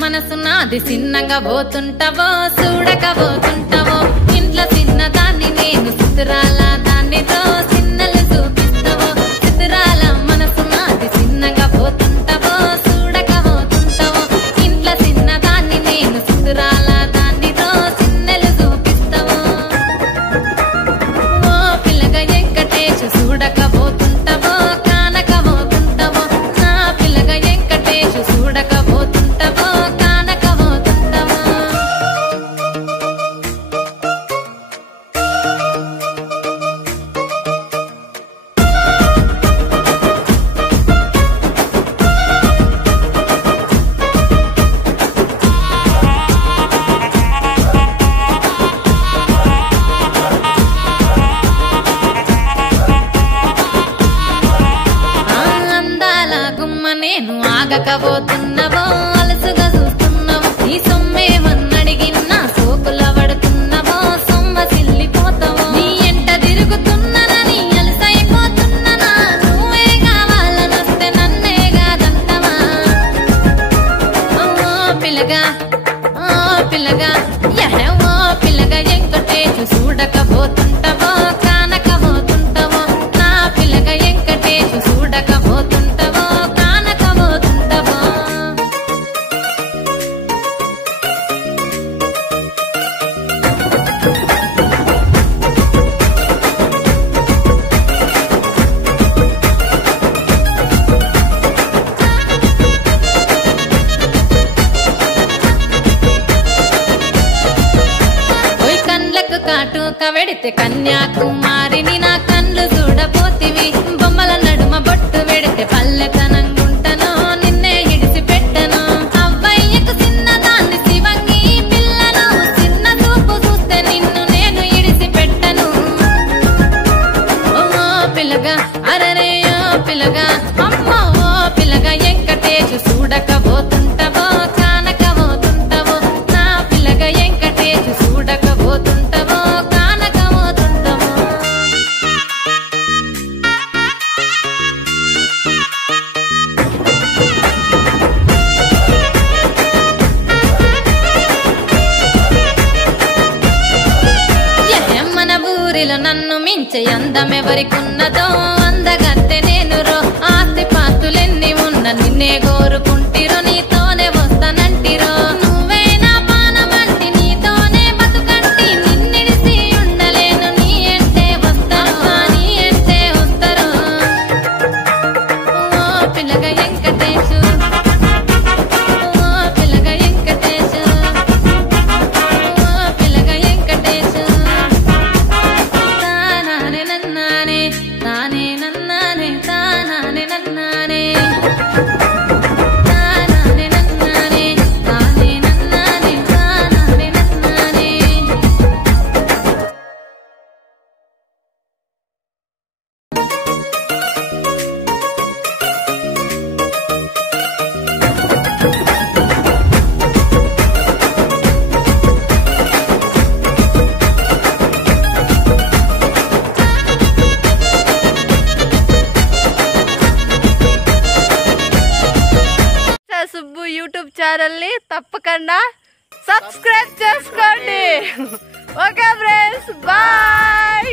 మనసునాది చిన్నగా పోతుంటావో చూడకపోతుంటావో ఇంట్లో చిన్నదాన్ని నేను చిత్రాల దానితో చిన్నలు చూపిస్తావో చిత్రాల మనసునాది చిన్నగా పోతుంటావో చూడకపోతుంటావో ఇంట్లో చిన్నదాన్ని నేను చిత్రాల దానితో చిన్నలు చూపిస్తావో ఓ పిల్లగా వెంకటేశ్ చూడకపోతుంటావో కానకపోతుంటావో నా పిల్లగా వెంకటేశ్ చూడకపోతుంటావో నేను ఆగకపోతున్నావో అలసుగా చూస్తున్నావో నీ సొమ్మేమన్నడిగిన్నా సోకుల పడుతున్నావో సొమ్మ సిల్లిపోతావో నీ ఎంట తిరుగుతున్నానని అలసైపోతున్నానా నువ్వే కావాలనొస్తే నన్నే కాదంటవా ఓ పిల్లగా ఓ పిల్లగా వెంకటేశ్ చూడకపోతుంటావో కానకపోతుంటావో నా పిల్లగా వెంకటేశ్ చూడకపోతుంటావో కాటుక వెడితే కన్యాకుమారిని నా కళ్ళు చూడపోతివి బొమ్మల నడుమ బొట్టు వెడితే పల్లెతనంగుంటను నిన్నే ఇడిసి పెట్టను అవ్వయ్యకు చిన్నదాన్ని శివంగి పిల్లను చిన్న చూపు చూస్తే నిన్ను నేను ఇడిసి పెట్టను ఓ పిల్లగా అరరే ఓ పిల్లగా అమ్మో ఓ పిల్లగా వెంకటేశ్ చూడకపోతుంటావో కానకపోతుంటావో నా పిల్లగా వెంకటేశ్ చూడకపోతుంటావో నన్ను మించే అందమెవరికున్నదో అందగత్తె నేను రో ఆస్తి పాస్తులెన్ని ఉన్న నిన్నే కోరుకుంటిరో నీతోనే వస్తానంటిరో నువ్వే నా పానమంటి నీతోనే బతుకంటి నిన్నిడిసి ఉండలేను నీ అంటే వస్తాను నీ అంటే వస్తారు ఓ పిల్లగా వెంకటేశ్ ఓ పిల్లగా వెంకటేశ్ ఓ పిల్లగా వెంకటేశ్ సుబ్బు యూట్యూబ్ ఛానల్ని తప్పకుండా సబ్స్క్రైబ్ చేసుకోండి. Okay friends, bye.